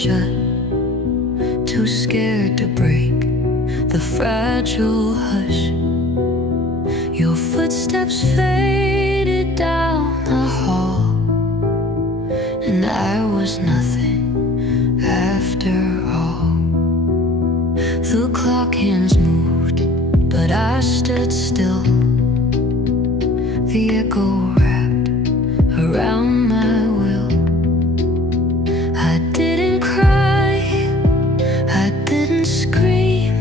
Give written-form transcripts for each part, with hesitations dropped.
shut, too scared to break the fragile hush. Your footsteps faded down the hall, and I was nothing after all. The clock hands moved, but I stood still. The echo wrapped around my will. I didn't cry, I didn't scream,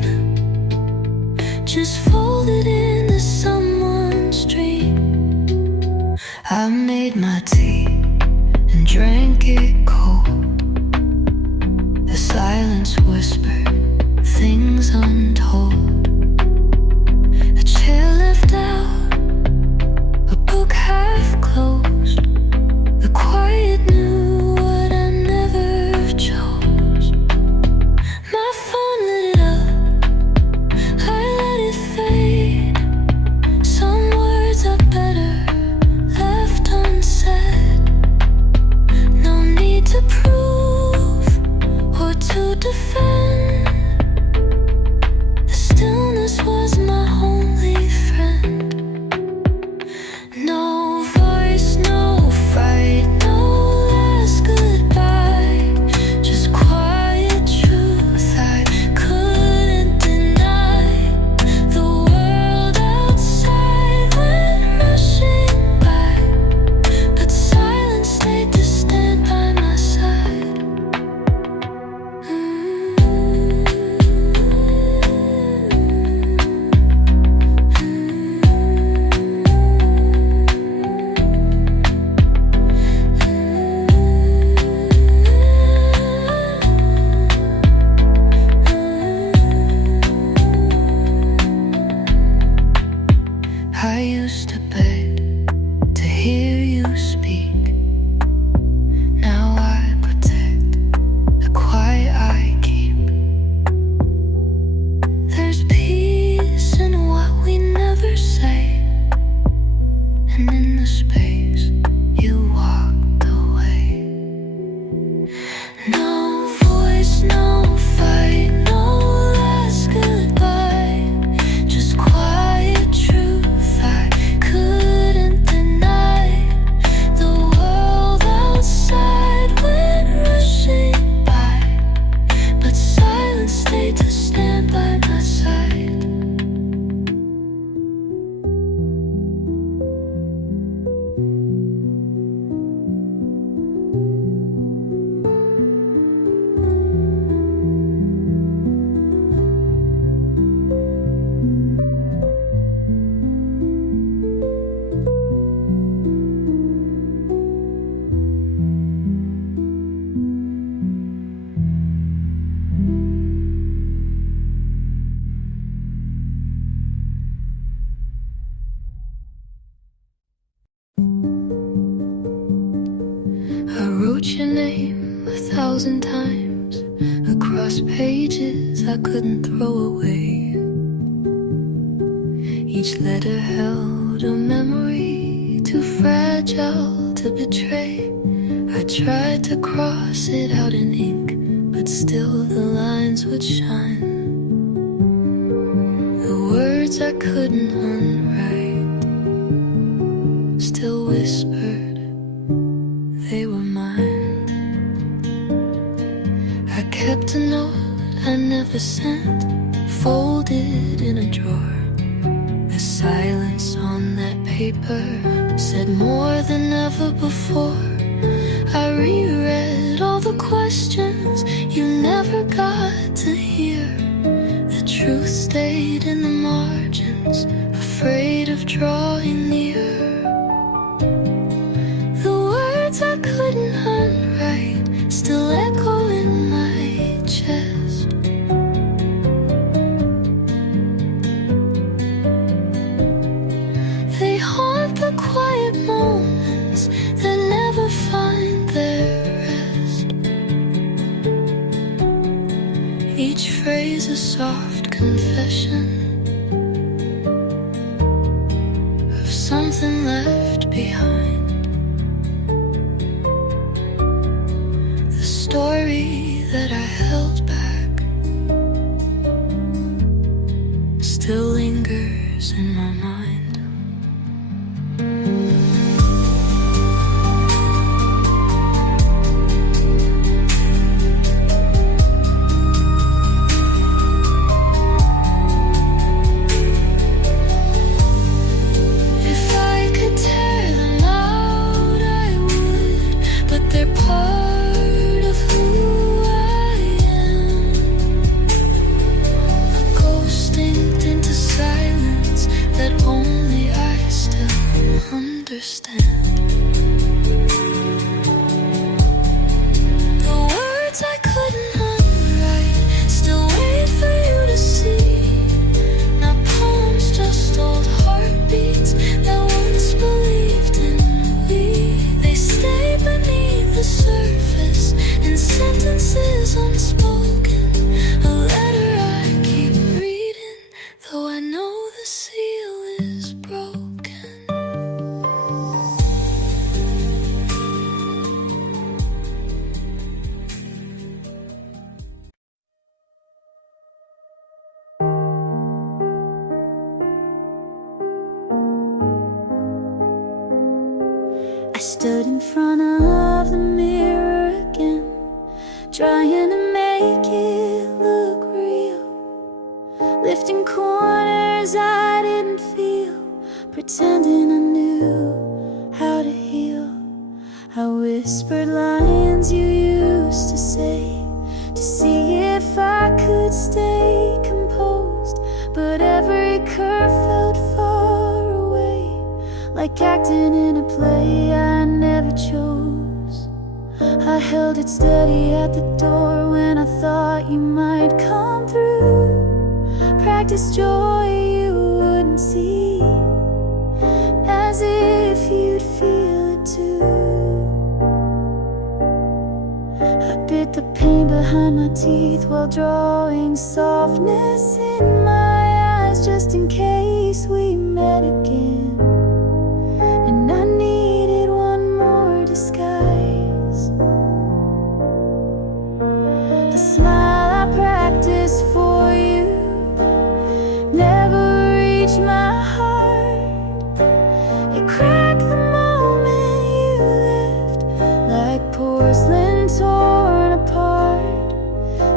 just folded into someone's dream. I made my tea and drank it cold. The silence whispered things untold. A chair left out, a book half closed. The quiet knew what I never chose. My phone lit it up, I let it fade. Some words are better left unsaid. No need to prove or to defend. The stillness was my only friend. No voice, no fight, no last goodbye, just quiet truth I couldn't deny. The world outside went rushing by, but silence stayed to stand by my side. I used to beg to hear you speak. Now I protect the quiet I keep. There's peace in what we never say, and in the space you walked away. No voice, no fight, no last goodbye, just quiet truth I couldn't deny. The world outside went rushing by, but silence stayed to stand by my side. I wrote your name 1,000 times across pages I couldn't throw away. Each letter held a memory too fragile to betray. I tried to cross it out in ink, but still the lines would shine. The words I couldn't unwrite still whispered they were mine. I kept a note I never sent, folded in a drawer. The silence on that paper said more than ever before. I reread all the questions you never got to hear. The truth stayed in the margins, afraid of drawing near. The words I couldn't unwrite still echo in my chest. They haunt the quiet moments that never find their rest. Each phrase a soft confession of something left behind. The story sentences unspoken, a letter I keep reading, though I know the seal is broken. I stood in front of the mirror again, trying to make it look real, lifting corners I didn't feel, pretending I knew how to heal. I whispered lines you used to say, to see if I could stay composed, but every curve felt far away, like acting in a play I never chose. I held it steady at the door when I thought you might come through. Practice joy you wouldn't see, as if you'd feel it too. I bit the pain behind my teeth while drawing softness in my eyes, just in case we met again. And I needed one more disguise. The smile I practiced for you never reached my heart. It cracked the moment you left, like porcelain torn apart.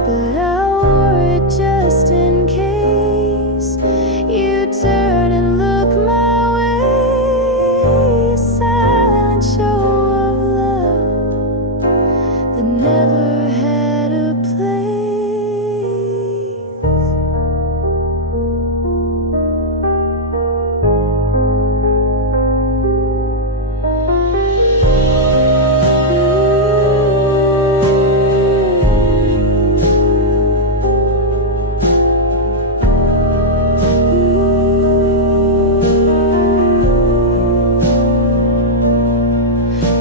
But I wore it just in case you turn and look my way. A silent show of love that never had a place.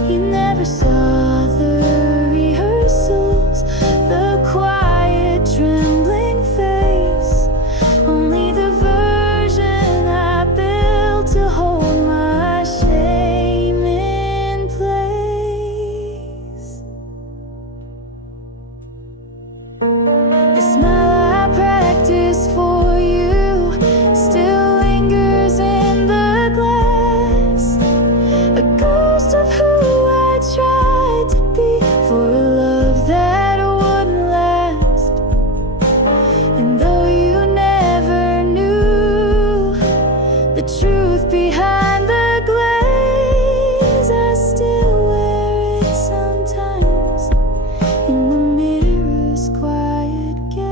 You never saw the rehearsals, the quiet trembling face, only the version I built to hold my shame in place. The smile I practiced for you still lingers in the glass, a ghost of who I tried to be for a love that wouldn't last. And though you never knew the truth behind the glaze, I still wear it sometimes in the mirror's quiet gaze.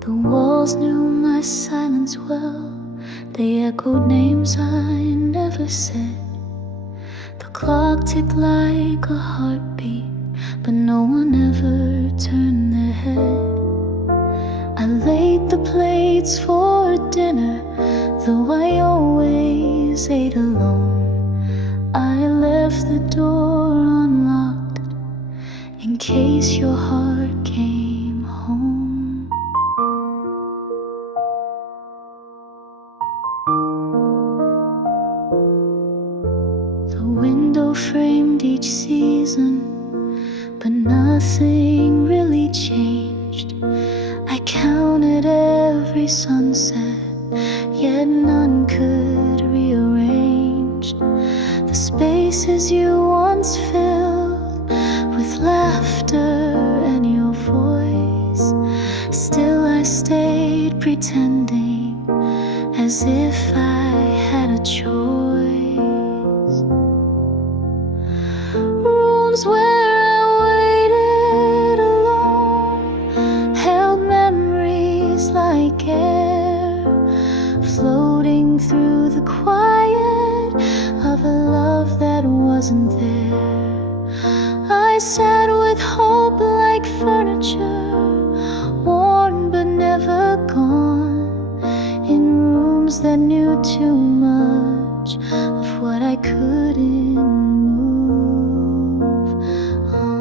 The walls knew my silence well. They echoed names I never said. The clock ticked like a heartbeat, but no one ever turned their head. I laid the plates for dinner, though I always ate alone. I left the door unlocked in case your heart came home. The window framed each season, but nothing really changed. I counted every sunset, yet none could rearrange the spaces you once filled with laughter and your voice. Still I stayed pretending as if I had a choice. Rooms where I waited alone, held memories like air, floating through the quiet of a love that wasn't there. I sat with hope like furniture, worn but never gone, in rooms that knew too much of what I couldn't move on.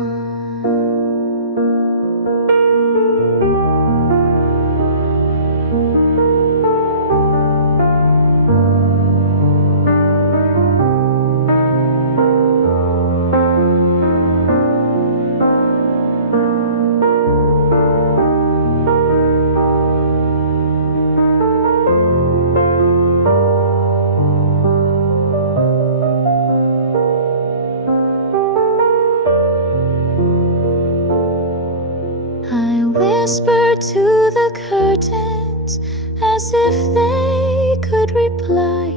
Whispered to the curtains as if they could reply.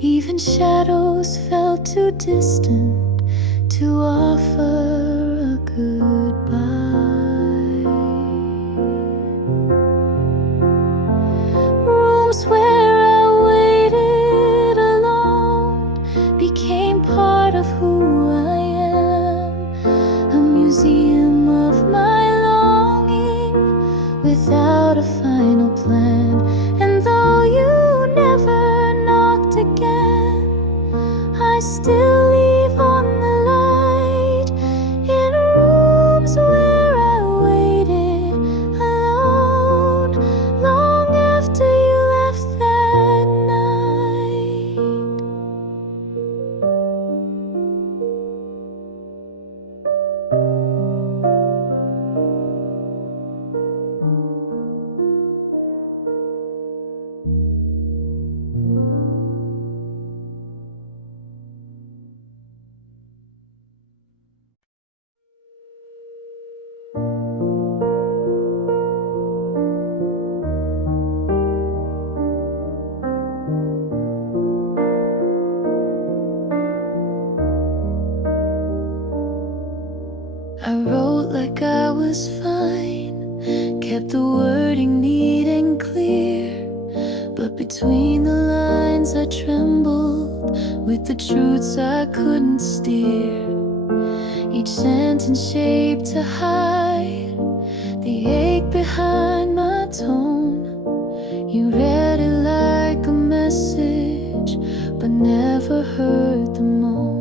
Even shadows felt too distant to offer a goodbye. Rooms where I waited alone became part of who I am, a museum of my without a final plan. And though you never knocked again, I still leave on the light in rooms where I waited alone, long after you left that night. I wrote like I was fine, kept the wording neat and clear, but between the lines I trembled with the truths I couldn't steer. Each sentence shaped to hide the ache behind my tone. You read it like a message, but never heard the moan.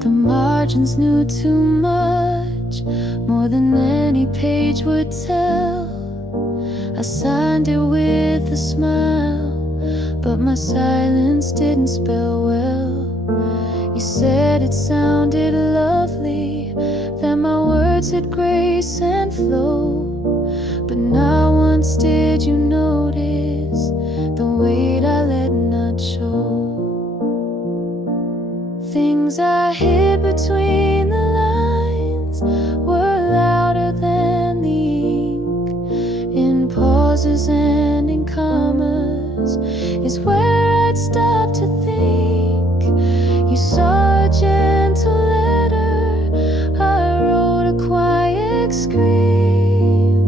The margins knew too much, more than any page would tell. I signed it with a smile, but my silence didn't spell well. You said it sounded lovely, that my words had grace and flow, but not once did you notice the weight I let not show. Things I hid between the lines were louder than the ink. In pauses and in commas is where I'd stop to think. You saw a gentle letter, I wrote a quiet scream.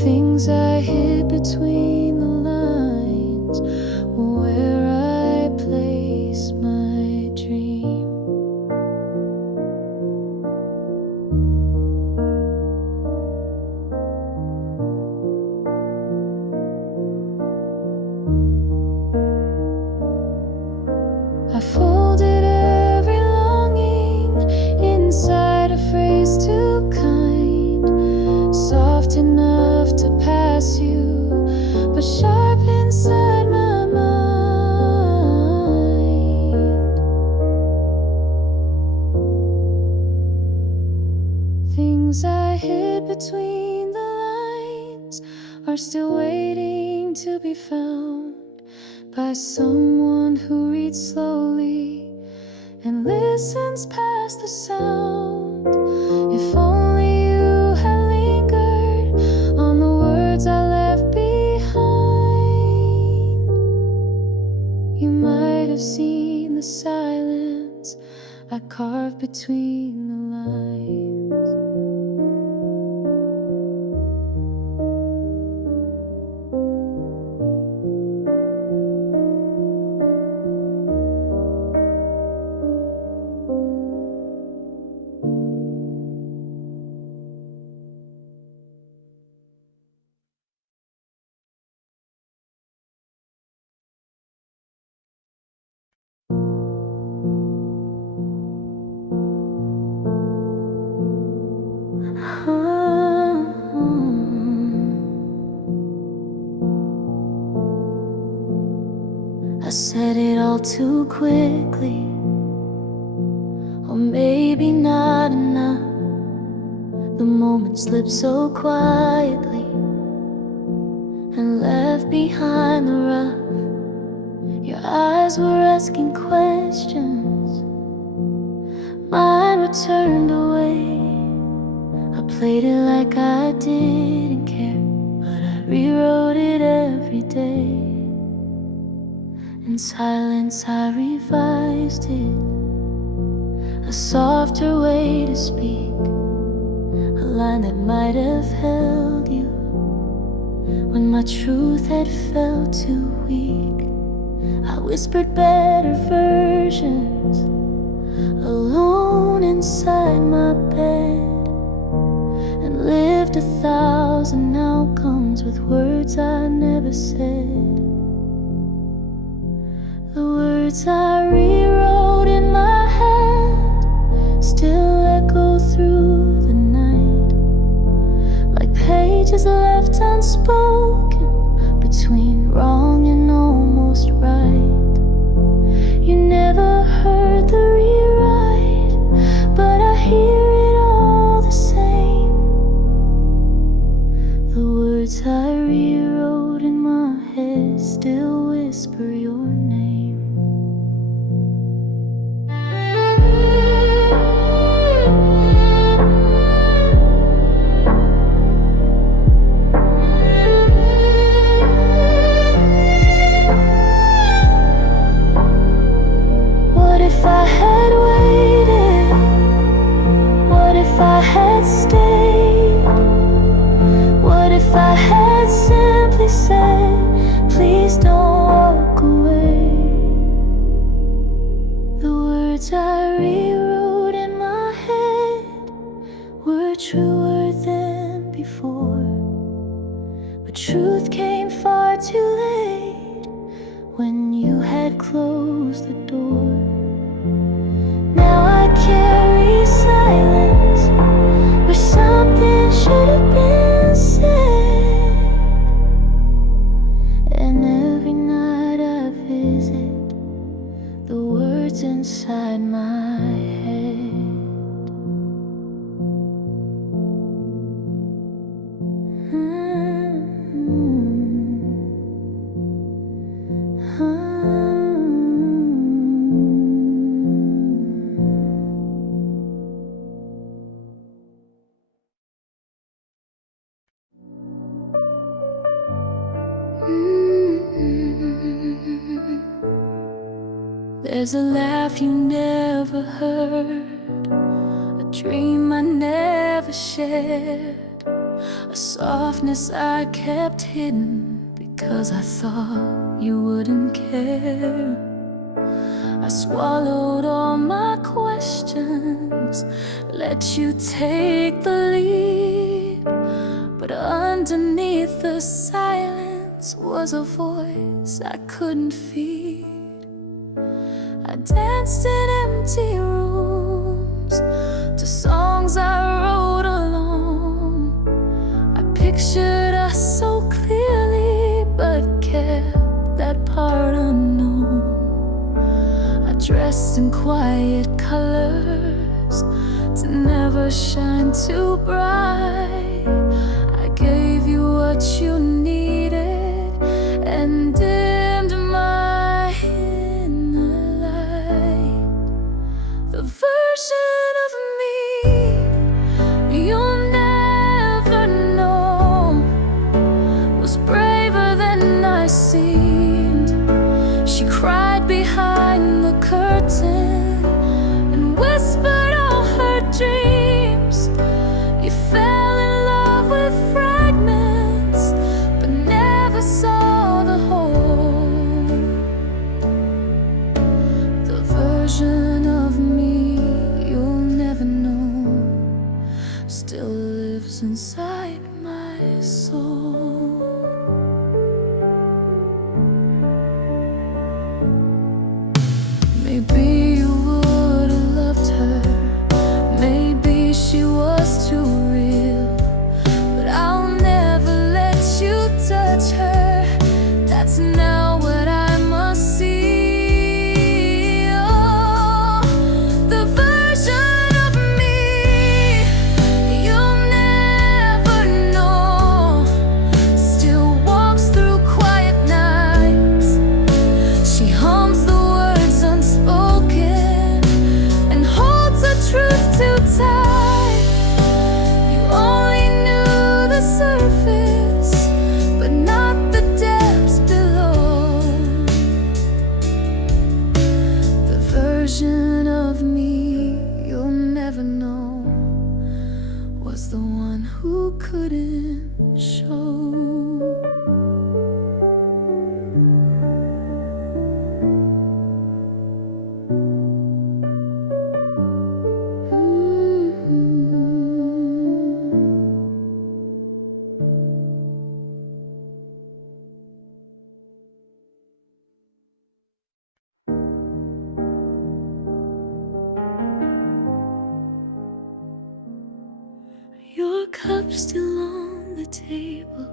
Things I hid between the lines were where I placed my dream. I folded every longing inside a phrase too kind, soft enough to pass you, but sharp inside my mind. Things I hid between the lines are still waiting to be found by someone who reads slowly and listens past the sound. If only you had lingered on the words I left behind, have seen the silence I carved between the lines. I said it all too quickly, or maybe not enough. The moment slipped so quietly and left behind the rough. Your eyes were asking questions, mine were turned away. I played it like I didn't care, but I rewrote it every day. In silence I revised it, a softer way to speak, a line that might have held you when my truth had felt too weak. I whispered better versions, alone inside my bed, and lived 1,000 outcomes with words I never said. The words I rewrote in my head still echo through the night, like pages left unspoken between wrong and almost right. You never heard the rewrite, but I hear it all the same. The words I rewrote in my head still whisper your name. Truer than before, but truth came far too late when you had closed the door. Now I carry silence where something should have been said, and every night I visit the words inside my head. There's a laugh you never heard, a dream I never shared, a softness I kept hidden because I thought you wouldn't care. I swallowed all my questions, let you take the lead, but underneath the silence was a voice I couldn't feed. I danced in empty rooms to songs I wrote alone. I pictured us so clearly, but kept that part unknown. I dressed in quiet colors to never shine too bright. I gave you what you needed and dimmed my inner light. The version of me you'll never know was braver than I seemed. She cried behind still on the table,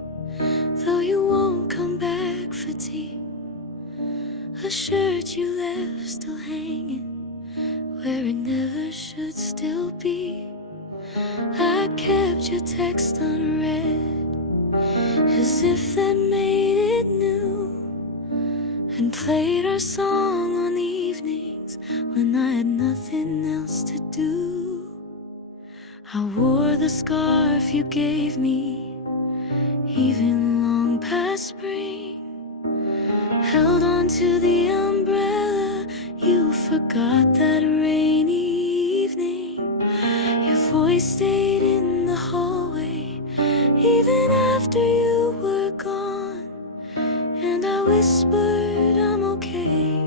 though you won't come back for tea. A shirt you left still hanging where it never should still be. I kept your text unread, as if that made it new, and played our song on evenings when I had nothing else to do. I wore the scarf you gave me, even long past spring, held on to the umbrella you forgot that rainy evening. Your voice stayed in the hallway even after you were gone, and I whispered I'm okay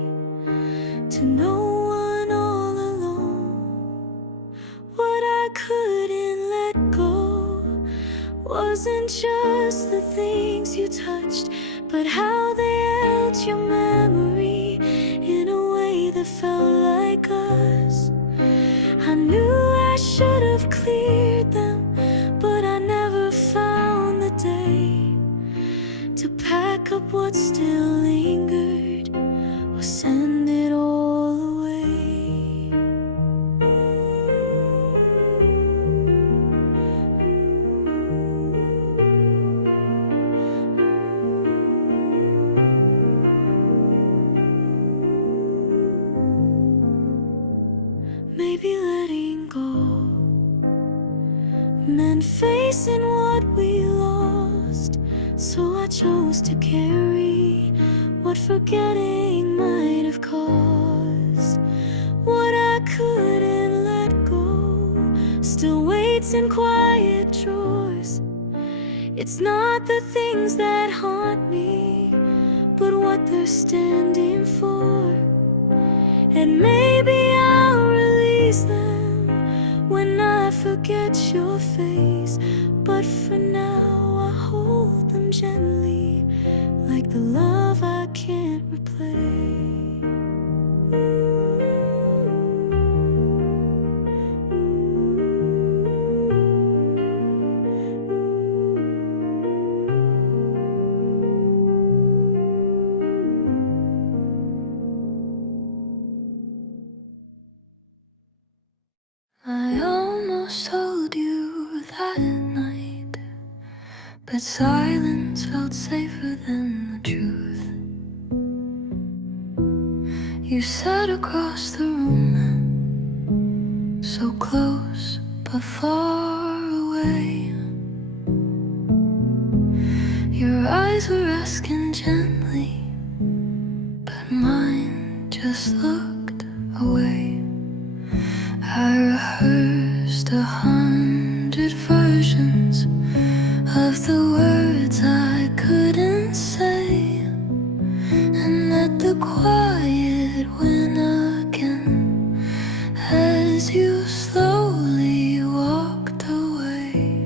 to no one all alone. What I couldn't let go wasn't just the things you touched, but how they held your memory in a way that felt like us. I knew I should have cleared them, but I never found the day to pack up what still lingered or send it all away. Maybe letting go meant facing what we lost, so I chose to carry what forgetting might have caused. What I couldn't let go still waits in quiet drawers. It's not the things that haunt me, but what they're standing for. And maybe I'll release them when I forget your face, but for now I hold them gently, like the love I can't replace. I almost told you that night, but silence felt safer than the truth. You sat across the room, so close but far away. Your eyes were asking gently, but mine just looked away. I rehearsed 100 versions of the words I couldn't say, and let the quiet win again as you slowly walked away.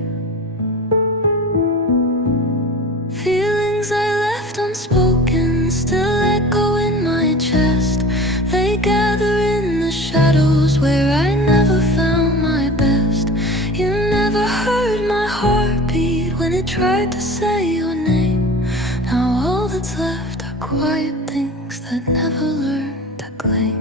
Feelings I left unspoken still echo in my chest. They gather in the shadows where I never found my best. You never heard my heartbeat when it tried to say your name. Now all that's left are quiet things that never learned to claim.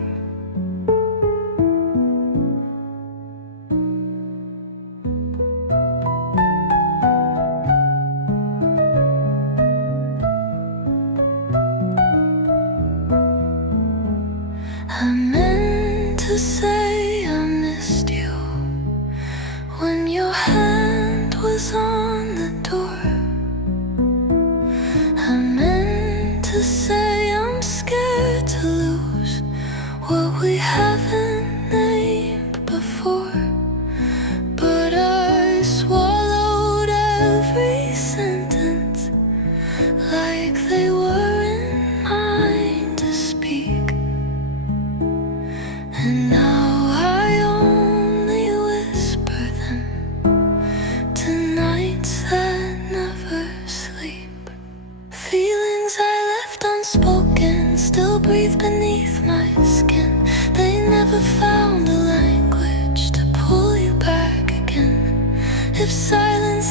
I meant to say I missed you when your hand was on the door. I meant to say I'm scared to lose what we haven't named before, but I swallowed every sentence like they weren't mine to speak. And now I only whisper them to nights that never sleep. Feelings I left unspoken still breathe beneath my skin. They never found a language to pull you back again. If silence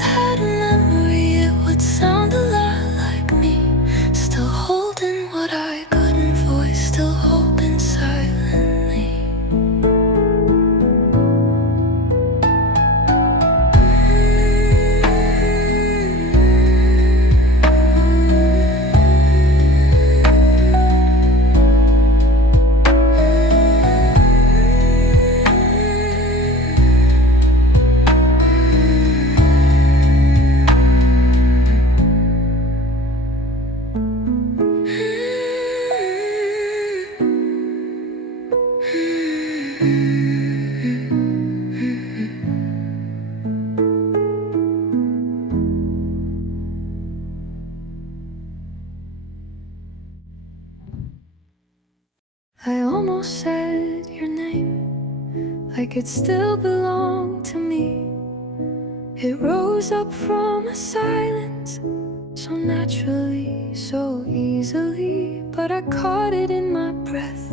almost said your name like it still belonged to me. It rose up from a silence so naturally, so easily, but I caught it in my breath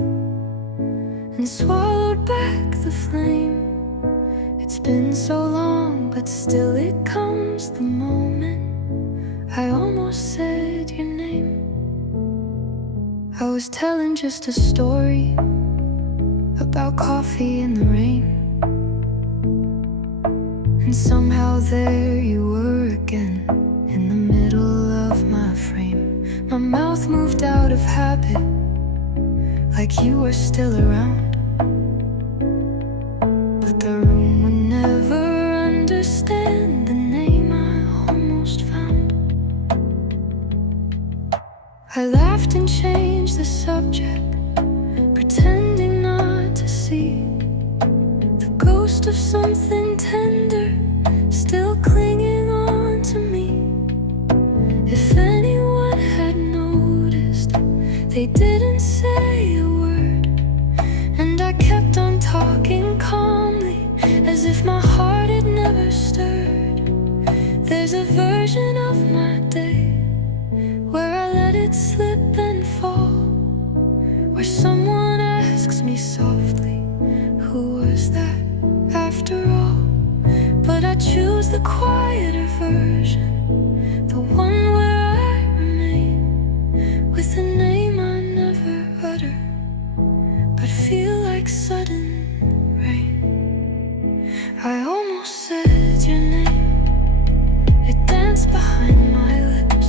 and swallowed back the flame. It's been so long, but still it comes the moment I almost said your name. I was telling just a story about coffee in the rain, and somehow there you were again, in the middle of my frame. My mouth moved out of habit, like you were still around, but the room would never understand the name I almost found. I laughed and changed the subject, pretending not to see the ghost of something tender still clinging on to me. If anyone had noticed, they didn't say a word, and I kept on talking calmly as if my heart had never stirred. There's a version of my day where I let it slip and fall, where someone asks me softly, who was that after all? But I choose the quieter version, the one where I remain with a name I never utter, but feel like sudden rain. I almost said your name, it danced behind my lips,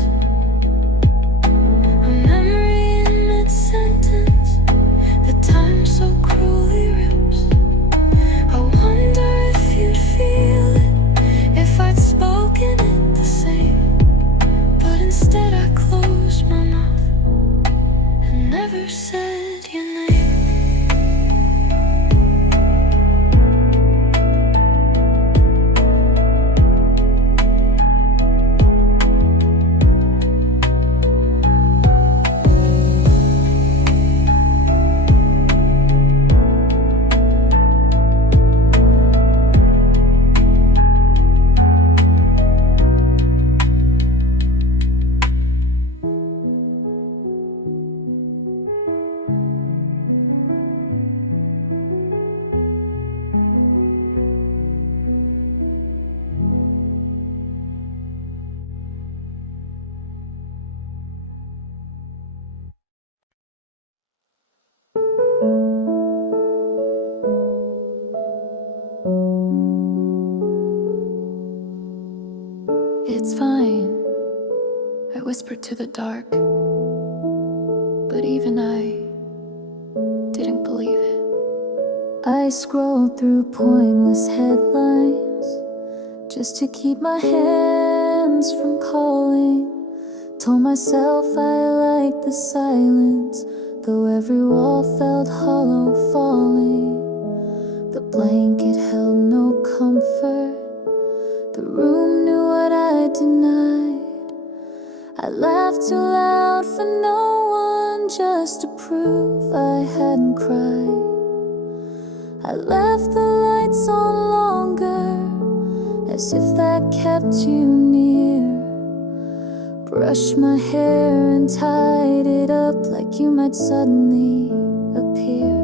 a memory in mid-sentence that time so cruelly rips. I wonder if you'd feel it if I'd spoken it the same, but instead I closed my mouth and never said your name. It's fine, I whispered to the dark, but even I didn't believe it. I scrolled through pointless headlines just to keep my hands from calling. Told myself I liked the silence, though every wall felt hollow falling. The blanket held no comfort, the room knew what I denied. I laughed too loud for no one, just to prove I hadn't cried. I left the lights on longer, as if that kept you near. Brushed my hair and tied it up like you might suddenly appear.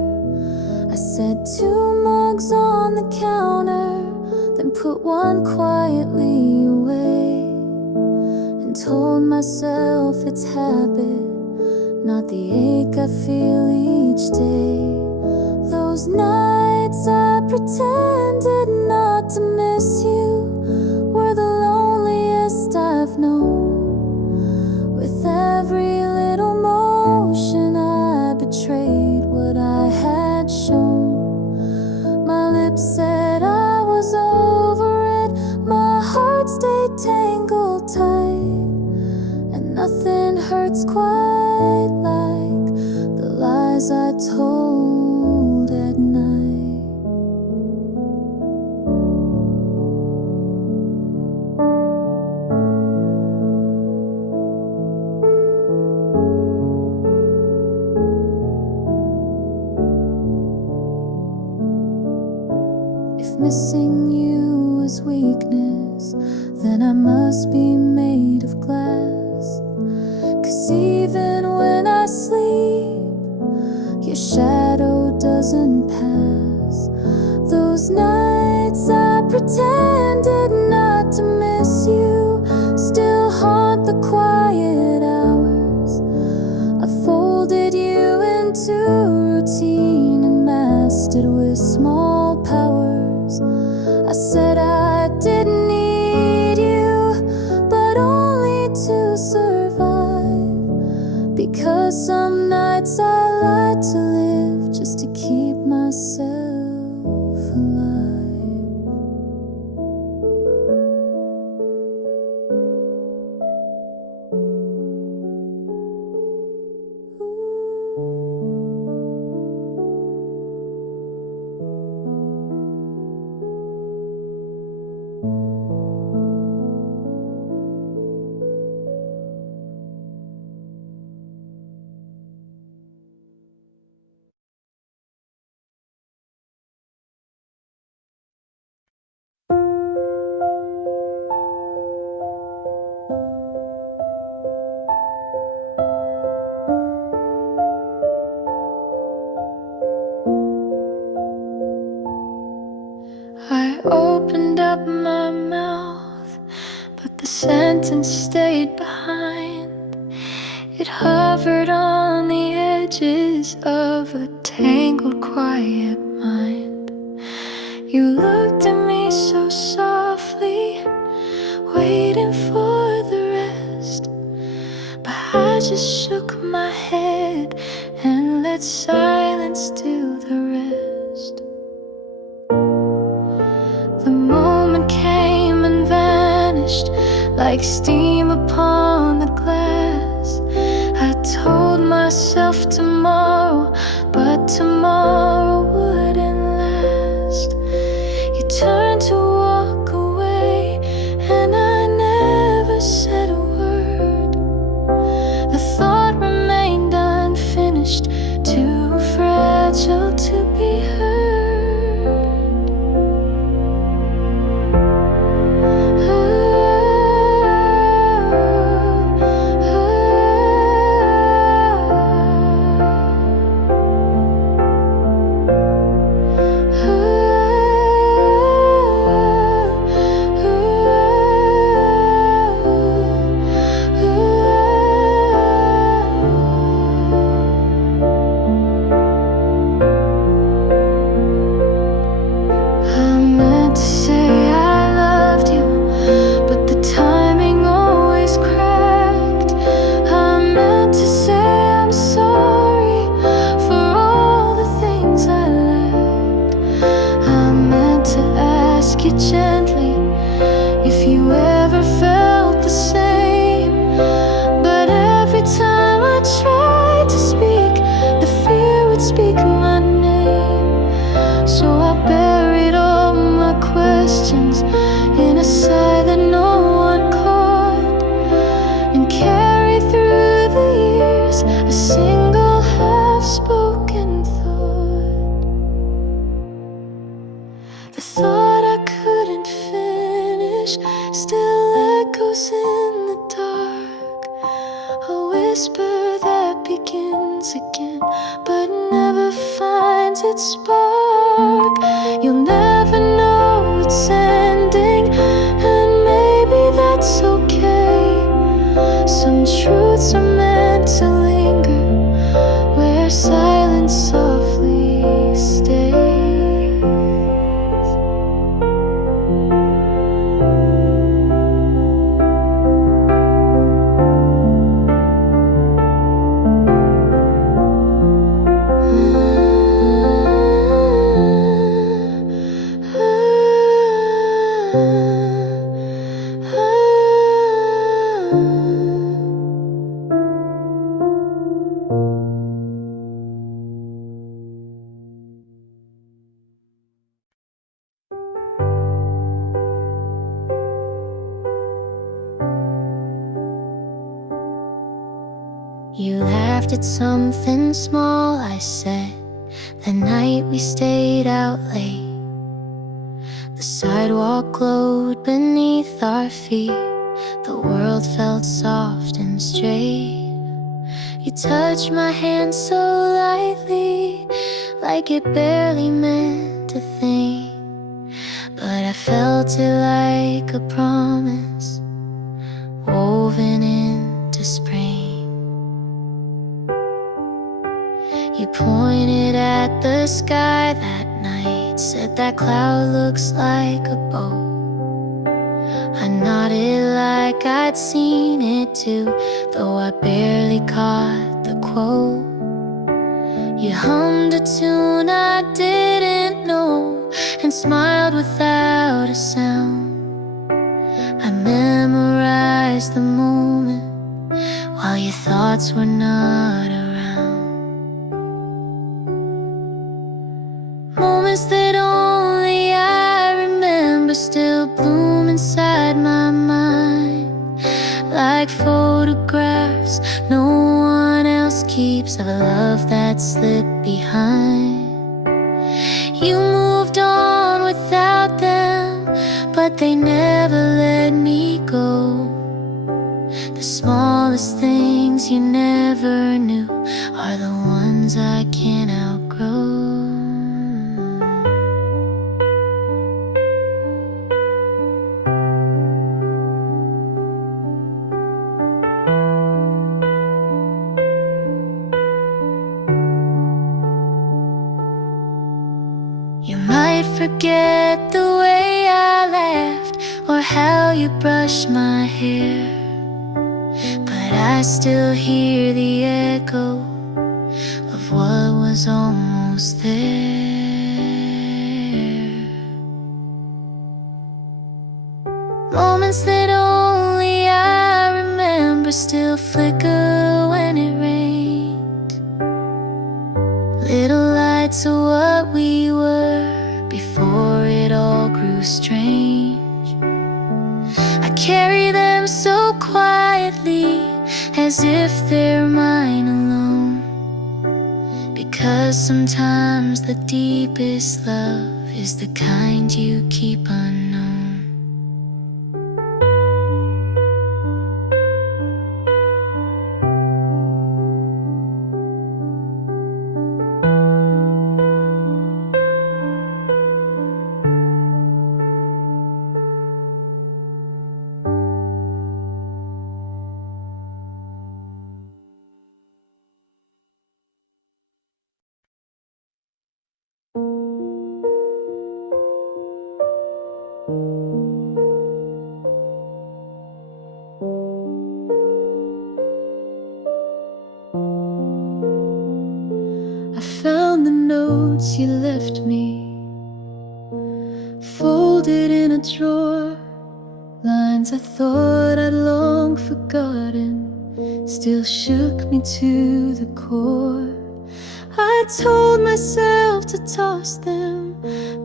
I set 2 mugs on the counter, then put one quietly away, and told myself it's habit, not the ache I feel each day. Those nights I pretended not to miss you were the loneliest I've known. With every little motion I betrayed what I had shown. My lips said I was over it, my heart stayed tangled tight, and nothing hurts quite like the lies I told at night. missing you was weakness, then I must be made of glass. 'Cause even when I sleep, your shadow doesn't pass. Those nights I pretended not to miss you still haunt the quiet hours. I folded you into routine and masked it with small powers. I said I didn't need you, but only to survive. Because some nights I lied to live just to keep myself alive. I opened up my mouth, but the sentence stayed behind. It hovered on the edges of a tangled, quiet mind. You looked at me so softly, waiting for the rest, but I just shook my head and let silence do the rest. The moment came and vanished like steam upon the glass. I told myself tomorrow, but tomorrow wouldn't last. You turned to walk away, and I never said a word. The thought remained unfinished, too fragile to be heard. You laughed at something small I said the night we stayed out late. The sidewalk glowed beneath our feet. The world felt soft and straight. You touched my hand so lightly, like it barely meant a thing. But I felt it like a promise, woven into spring. You pointed at the sky that night, said that cloud looks like a boat. I nodded like I'd seen it too, though I barely caught the quote. You hummed a tune I didn't know and smiled without a sound. I memorized the moment while your thoughts were not around. Moments that only I remember still bloom inside my mind, like photographs no one else keeps of a love that slipped behind. You moved on without them, but they never let me go. The smallest things you never knew are the ones I can't outgrow. You might forget the way I laughed or how you brushed my hair, but I still hear the echo of what was almost there. Moments that only I remember still flicker when it rained. Little lights of what we were before it all grew strange. I carry them so quietly, as if they're mine alone, because sometimes the deepest love is the kind you keep unknown. Found the notes you left me, folded in a drawer. Lines I thought I'd long forgotten still shook me to the core. I told myself to toss them,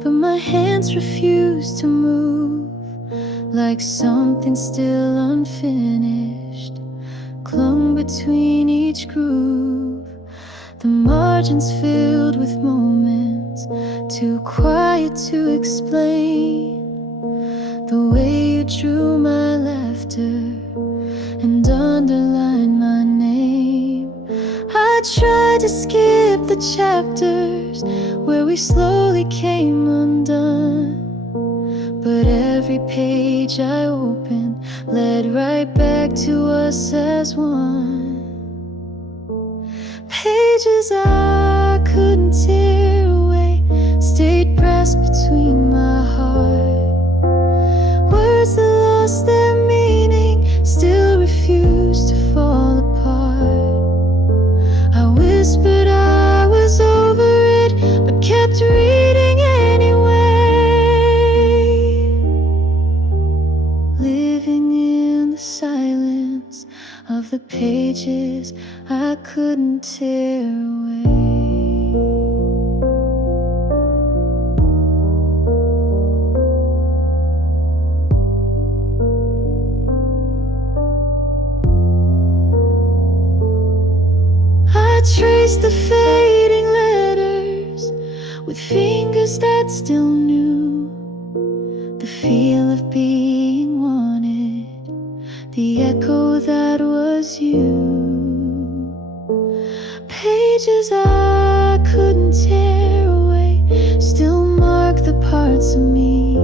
but my hands refused to move, like something still unfinished clung between each groove. The margins filled with moments too quiet to explain, the way you drew my laughter and underlined my name. I tried to skip the chapters where we slowly came undone, but every page I opened led right back to us as one. Pages I couldn't tear away stayed pressed between my heart. Words that lost their meaning still refused to fall apart. I whispered I was over it, but kept reading anyway, living in the silence of the pages I couldn't tear away. I traced the fading letters with fingers that still knew pages I couldn't tear away still mark the parts of me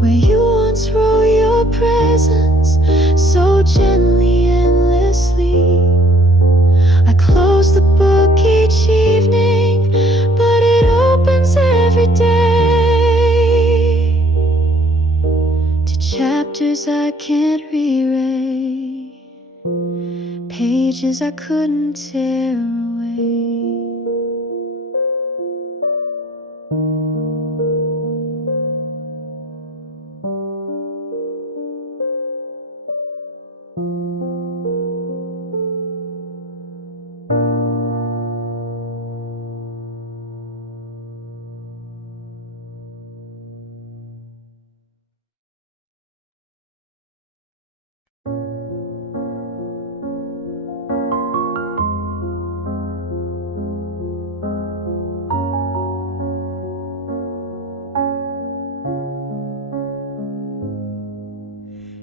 where you once wrote your presence so gently, endlessly. I close the book each evening, but it opens every day to chapters I can't rewrite, pages I couldn't tear away.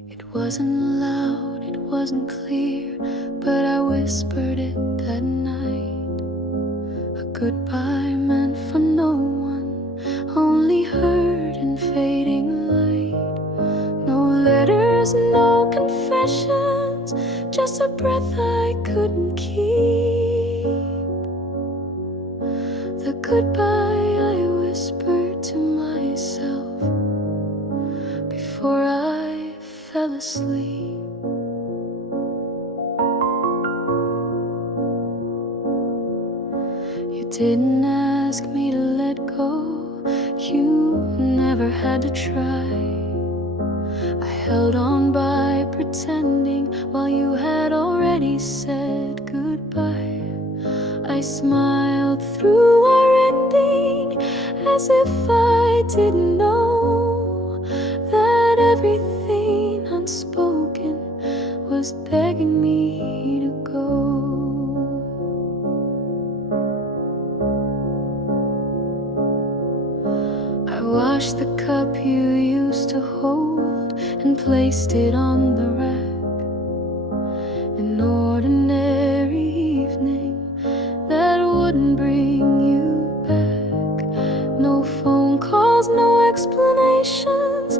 It wasn't loud, it wasn't clear, but I whispered it that night. A goodbye meant for no one, only heard in fading light. No letters, no confessions, just a breath I couldn't keep. The goodbye I whispered to myself before I fell asleep. You didn't ask me to let go, you never had to try. I held on by pretending while you had already said goodbye. I smiled through our ending as if I didn't know that everything unspoken was begging me to go. I washed the cup you used to hold and placed it on the rack. An ordinary evening that wouldn't bring you back. No phone calls, no explanations,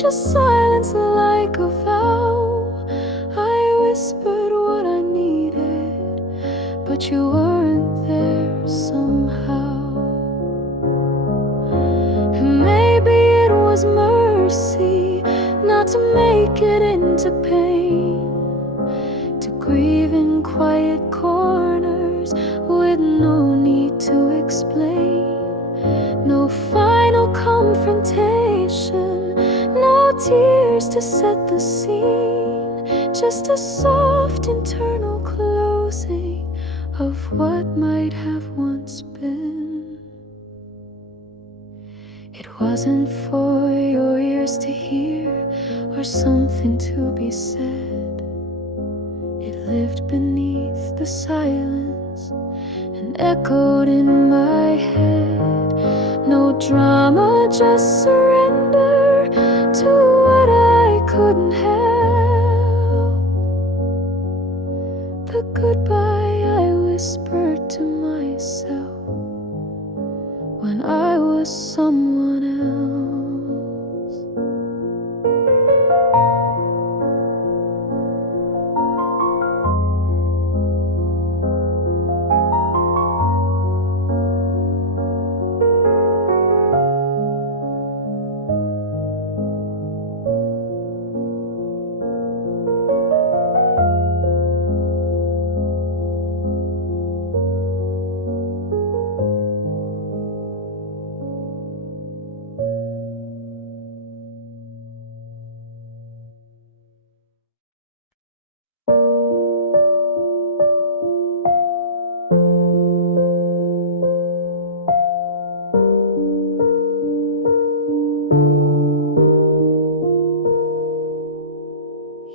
just silence like a vow. I whispered what I needed, but you weren't there somehow. And maybe it was mercy not to make it into pain, to grieve in quiet corners with no need to explain. No final confrontation, no tears to set the scene, just a soft internal closing of what might have once been. It wasn't for your ears to hear or something to be said. It lived beneath the silence and echoed in my head. No drama, just surrender to what I couldn't help. The goodbye I whispered to myself when I was someone else.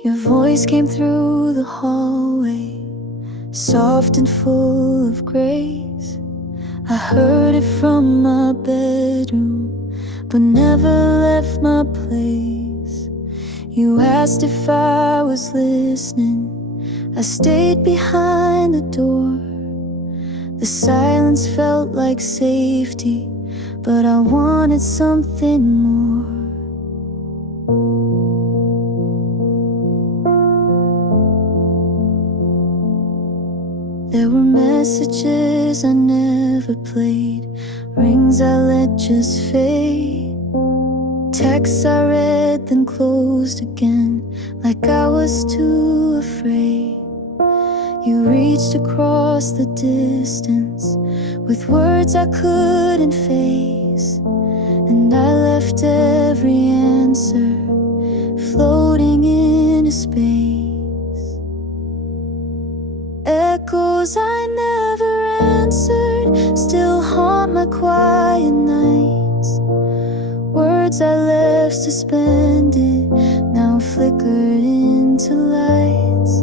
Your voice came through the hallway, soft and full of grace. I heard it from my bedroom, but never left my place. You asked if I was listening. I stayed behind behind the door. The silence felt like safety, but I wanted something more. There were messages I never played, rings I let just fade, texts I read then closed again, like I was too afraid. You reached across the distance with words I couldn't face, and I left every answer floating in a space. Echoes I never answered still haunt my quiet nights. Words I left suspended now flickered into lights.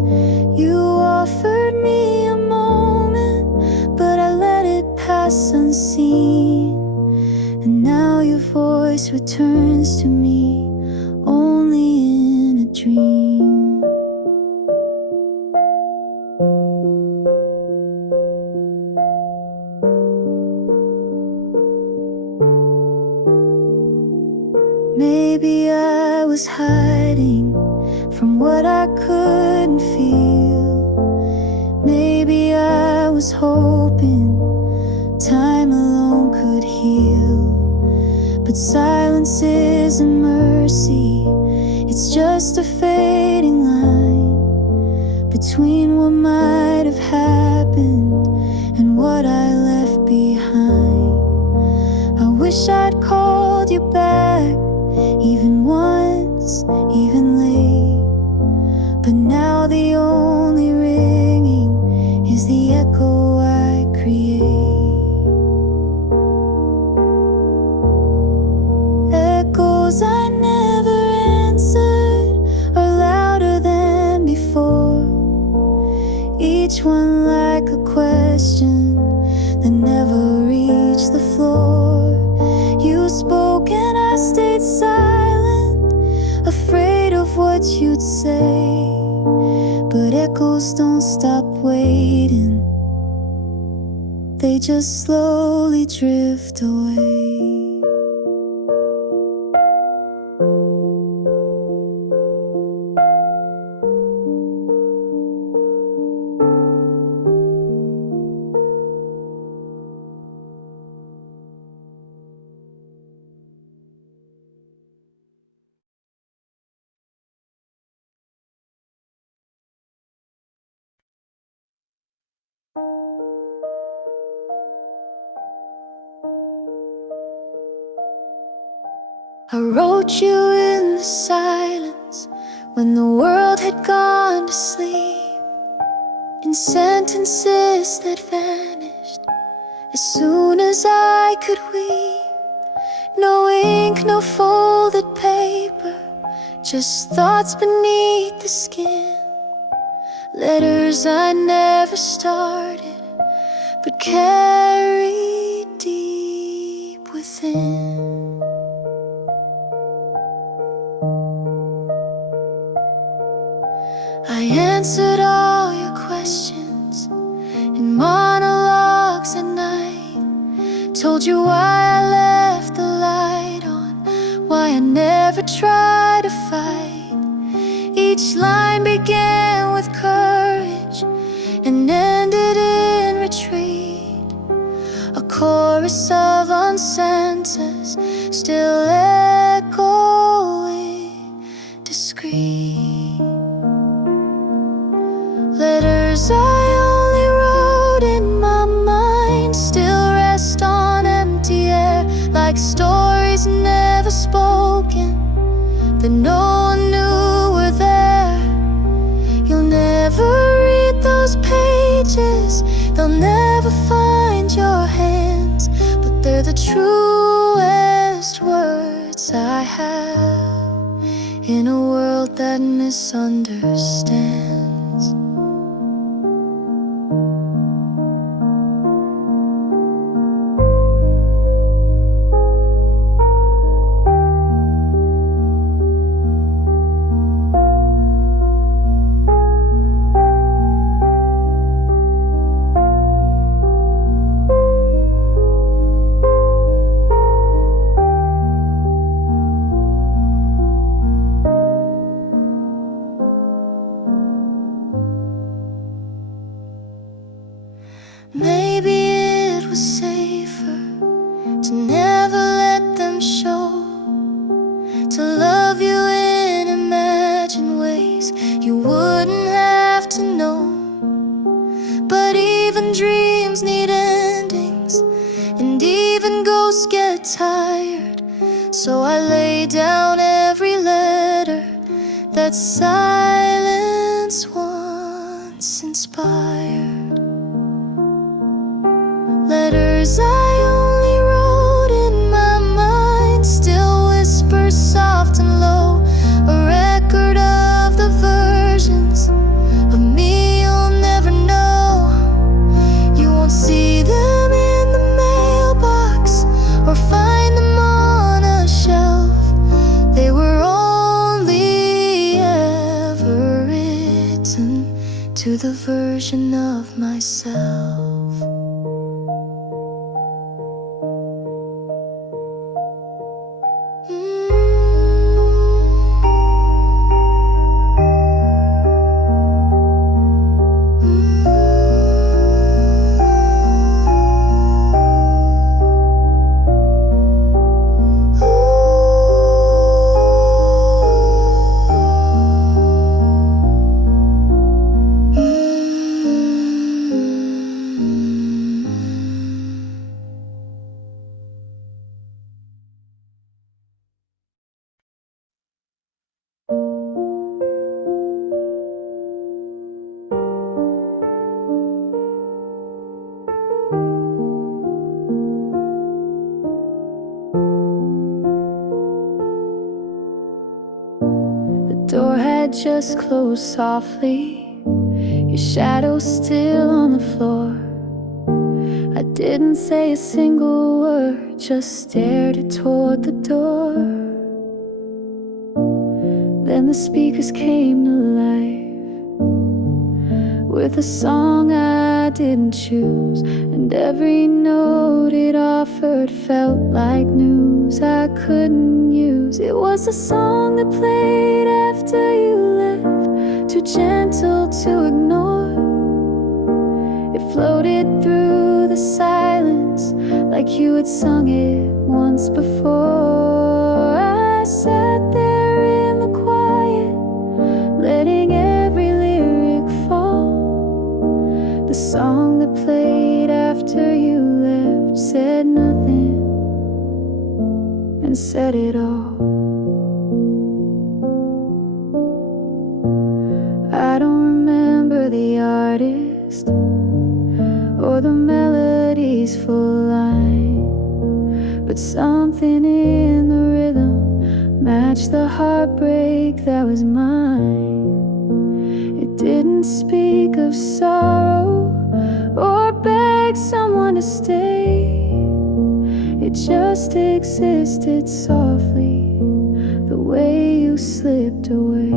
You offered me a moment, but I let it pass unseen. And now your voice returns to me only in a dream. Maybe I was hiding from what I couldn't feel. Maybe I was hoping time alone could heal. But silence isn't mercy, it's just a fading line between what might have happened and what I left behind. I wish I'd called you back, even once, even late. But now the only ringing is the echo I create. Echoes I never answered are louder than before, each one like a question that never reached the floor. You spoke and I stayed silent, afraid of what you'd say. But echoes don't stop waiting, they just slowly drift away. I wrote you in the silence when the world had gone to sleep, in sentences that vanished as soon as I could weep. No ink, no folded paper, just thoughts beneath the skin. Letters I never started but carried deep within. I answered all your questions in monologues at night, told you why I left the light on, why I never tried to fight. Each line began with courage and ended in retreat, a chorus of unsentences still echoing discreet. Letters I only wrote in my mind still rest on empty air, like stories never spoken that no one knew were there. You'll never read those pages, they'll never find your hands, but they're the truest words I have in a world that misunderstands. Maybe it was safer to never let them show, to love you in imagined ways you wouldn't have to know. But even dreams need endings, and even ghosts get tired. So I lay down every letter that silence once inspired. Letters I only wrote in my mind, still whisper soft and low, a record of the versions of me you'll never know. You won't see them in the mailbox or find them on a shelf. They were only ever written to the version of myself. The door had just closed softly, your shadow still on the floor. I didn't say a single word, just stared toward the door. Then the speakers came to life with a song I didn't choose, and every note it offered felt like news I couldn't use. It was a song that played after you left, too gentle to ignore. It floated through the silence like you had sung it once before. I sat there in the quiet, letting every lyric fall. The song that played after you left said nothing and said it all. I don't remember the artist or the melody's full line, but something in the rhythm matched the heartbreak that was mine. It didn't speak of sorrow or beg someone to stay. It just existed softly, the way you slipped away.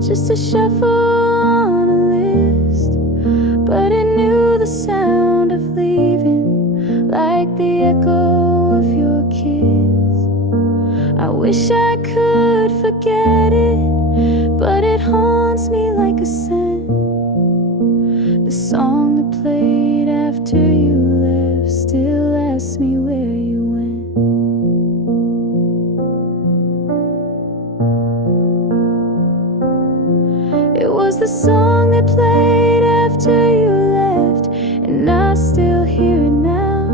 Just a shuffle on a list, but it knew the sound of leaving, like the echo of your kiss. I wish I could forget it, but it haunts me like a scent. The song that played after you left still asks me where you went. It was the song that played after you left, and I still hear it now.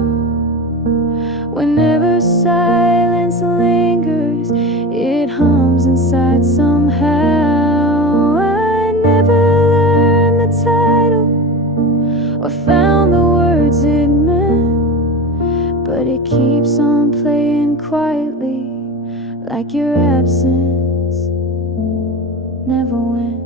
Whenever silence lingers, it hums inside somehow. I never learned the title or found the words it meant, but it keeps on playing quietly, like your absence never went.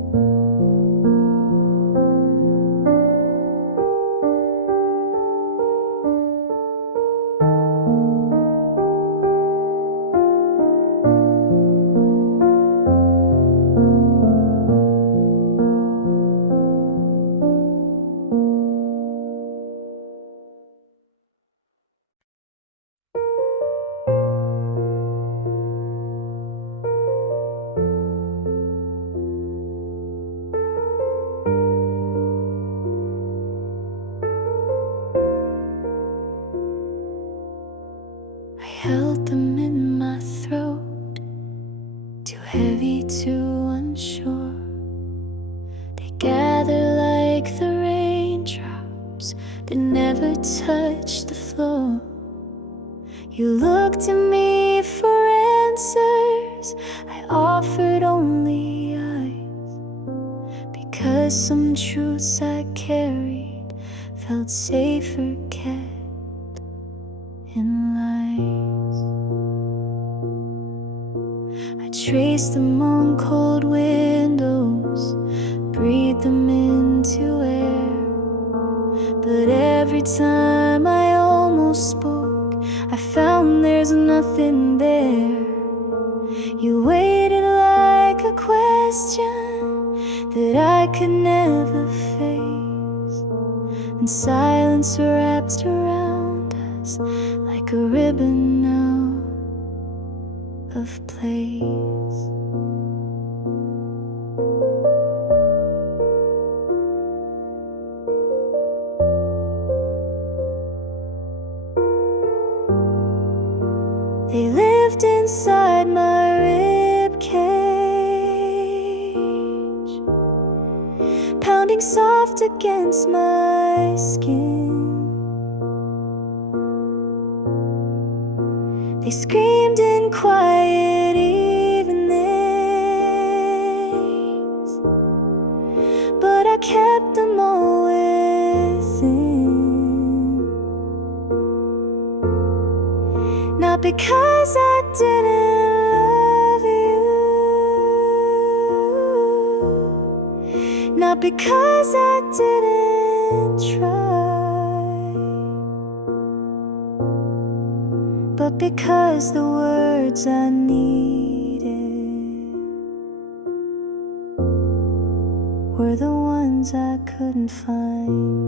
gather like the raindrops that never touch the floor. You looked to me for answers, I offered only eyes, because some truths I carried felt safer kept in lies. I traced them on cold windows, breathed them into air, but every time I almost spoke, I found there's nothing there. You waited like a question that I could never face, and silence wrapped around us like a ribbon out of place. They lived inside my rib cage, pounding soft against my skin. They screamed in quiet evenings, but I kept them all within. Not because I didn't love you, not because I didn't try, but because the words I needed were the ones I couldn't find.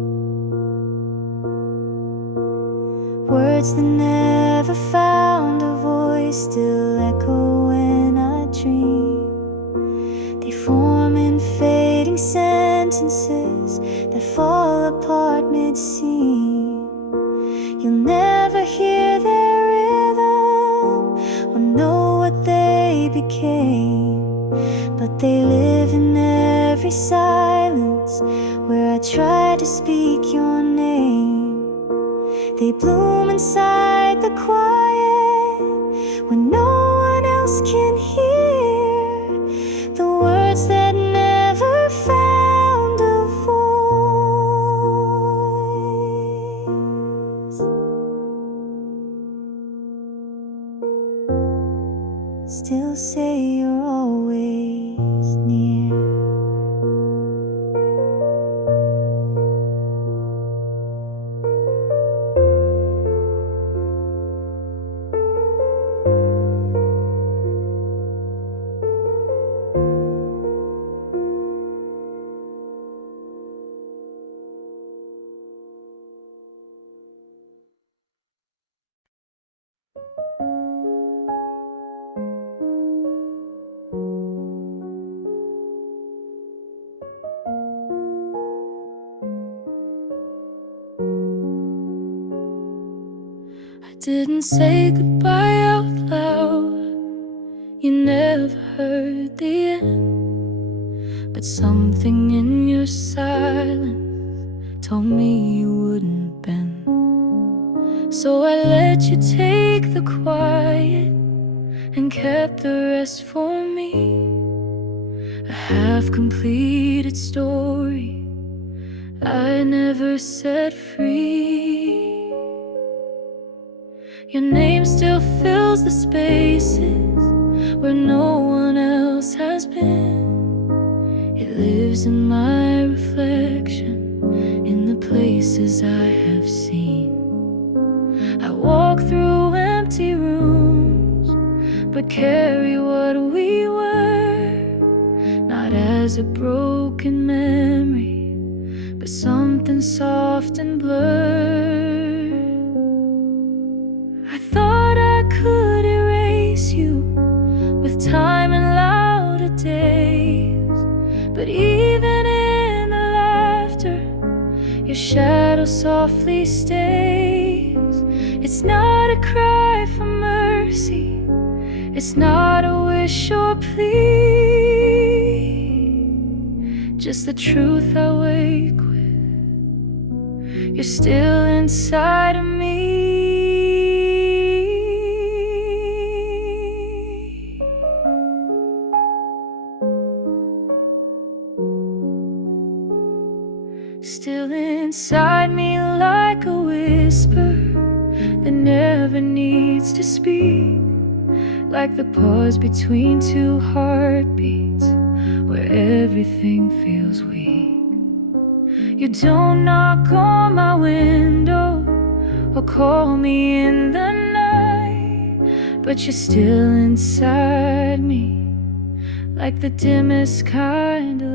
Words that never found a voice still echo when I dream. They form in fading sentences that fall apart mid-seam. You'll never hear their rhythm or know what they became, but they live in every silence where I try to speak your name. They bloom inside the quiet when no one else can hear the words that never found a voice. Still say you're always near. Didn't say goodbye out loud. You never heard the end, but something in your silence told me you wouldn't bend. So I let you take the quiet and kept the rest for me, a half-completed story I never set free. Your name still fills the spaces where no one else has been. It lives in my reflection in the places I have seen. I walk through empty rooms but carry what we were, not as a broken memory but something soft and blurred. I thought I could erase you with time and louder days, but even in the laughter, your shadow softly stays. It's not a cry for mercy, it's not a wish or plea. just the truth I wake with. You're still inside of me. Still inside me like a whisper that never needs to speak, like the pause between two heartbeats where everything feels weak. You don't knock on my window or call me in the night, but you're still inside me, like the dimmest kind of